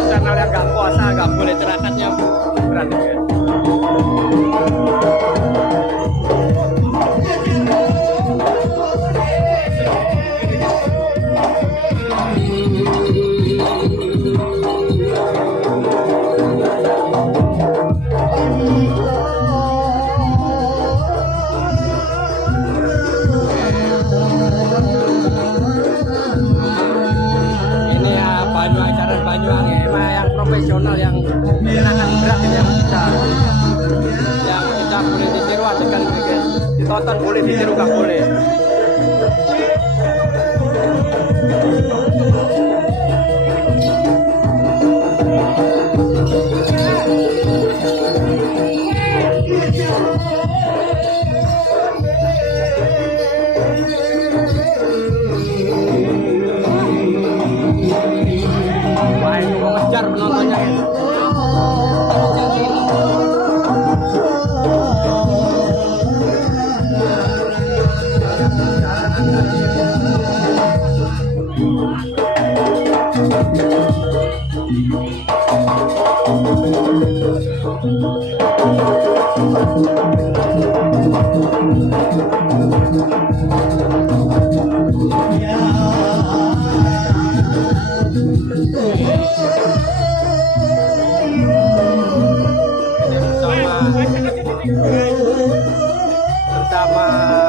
buat channel yang nggak puasa nggak boleh cerakatnya berat ya guys. Banyuwangi emang yang profesional yang kenakan berat ini yang tidak boleh ditiru adegan ini guys. Ditonton boleh, ditiru nggak boleh. Mengejar penontonnya guys. Bersama